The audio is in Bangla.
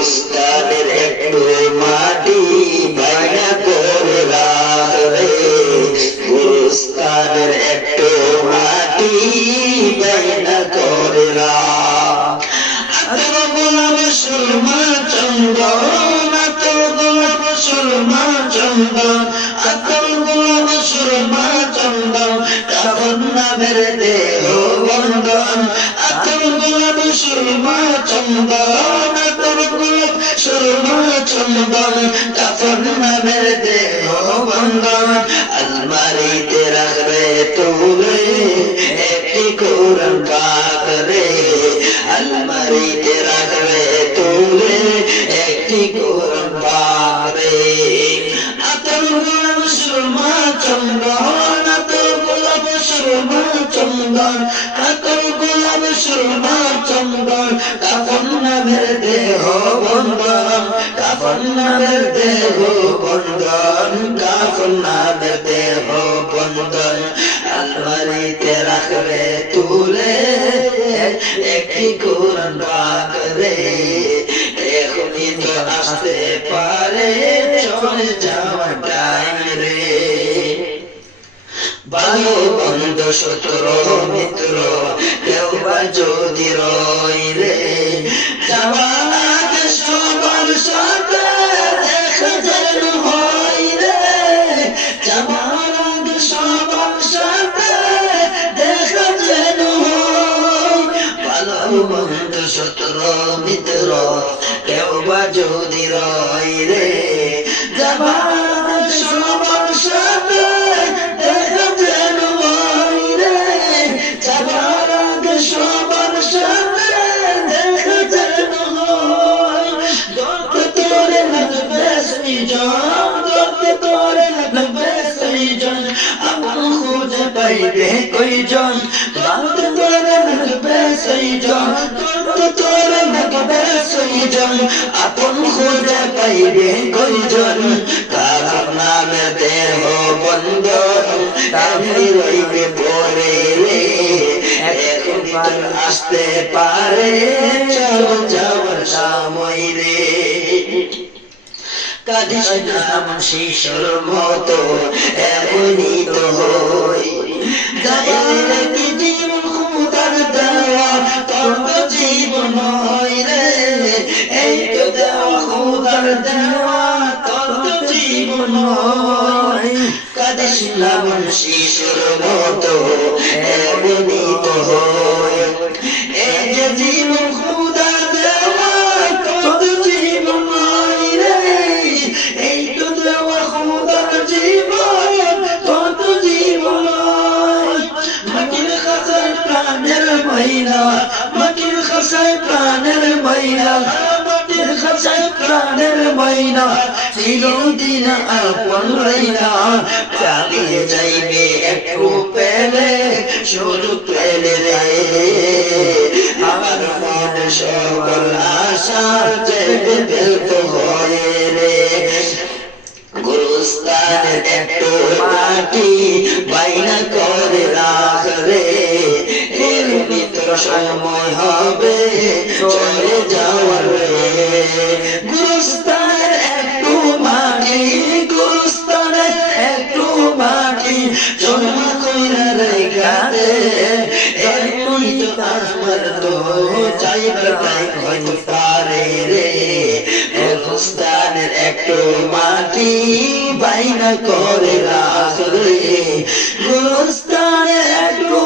গুরুস্থানের একটু মাটি বাইনা করে রাখ রে, গুরুস্থানের একটু মাটি বাইনা করে রাখ। আতর গোলাপ সুরমা চন্দন, আতর গোলাপ সুরমা চন্দন, আতর গোলাপ সুরমা চন্দন, কাফন নামের দেহ বন্ধন। আতর গোলাপ সুরমা চন্দন, আতর গোলাপ সুরমা চন্দন, কাফন নামের দেহ বন্ধন। আলমারিতে রাখবে তুলে একটি কোরআন পাক রে, আলমারিতে রাখবে তুলে একটি কোরআন পাক রে। আতর গোলাপ সুরমা চন্দন, আতর গোলাপ সুরমা চন্দন, আতর গোলাপ সুরমা চন্দন, কাফন নামের দেহ বন্ধন, কাফন নামের দেহ বন্ধন, কাফন নামের দেহ বন্ধন। আলমারিতে রাখবে তুলে একটি কোরআন পাক রে, এখনই তো আসতে পারে চলে যাওয়া টাইম রে। ভালো বন্ধু শত্রু মিত্র কেউ বা যদি রই রে, যাবার আগে সবার সাথে দেখা যেন হয় রে, যাবার আগে সবার সাথে দেখা যেন হয়। ভালো বন্ধু শত্রু মিত্র কেউ বা যদি রই রে, যাবার আগে সবার সাথে দেখা যেন হয় রে, যাবার আগে সবার সাথে দেখা যেন হয়। ধরতে তোরে লাগবে সৃজন, ধরতে তোরে লাগবে সৃজন, আপন খুঁজে পাইবে কয়জন। ধরতে তোরে লাগবে সৃজন, ধরতে তোরে লাগবে সৃজন, আপন খুঁজে পাইবে কয়জন। কার নামে দেহ বন্ধন তাদের রইবে পরে রে, এখন তো আসতে পারে চল যাওয়ার সময় রে। কাঁদিস না শিশুর মতো এমনই তো হই, যাবার কি জীবন খুদার দেওয়া তোর তো জীবন হয় রে, এই তো দেওয়া খুদার দেওয়া তোর তো জীবন হয়। কাঁদিস না শিশুর মতো এমনই তো হই, এই যে জীবন খুদার দেওয়া তোর তো জীবন হয় রে, এই তো দেওয়া খুদার জীবন তোর তো জীবন হয়। মাটির খাঁচায় প্রাণের মহিলা, মাটির খাঁচায় প্রাণের মহিলা, মাটির খাঁচায় প্রাণের মহিলা, চিরদিন আপন রইলা। চালিয়ে যাইবে একটু পেলে সুযোগ পেলে রে, আমার মন সকল আশা চেপে ফেলতে হয় রে। গুরুস্থানের একটু মাটি বাইনা করে রাখ রে, এর মিত্র সময় হবে চলে যাওয়ার রে। গুরুস্থানের একটু মাটি, গুরুস্থানের একটু মাটি জমা কইরা রেখা দে, এমনই তো আমার তো চাইবার তাই হইতে পারে রে। গুরুস্থানের একটু মাটি বাইনা করে রাখ রে, গুরুস্থানের একটু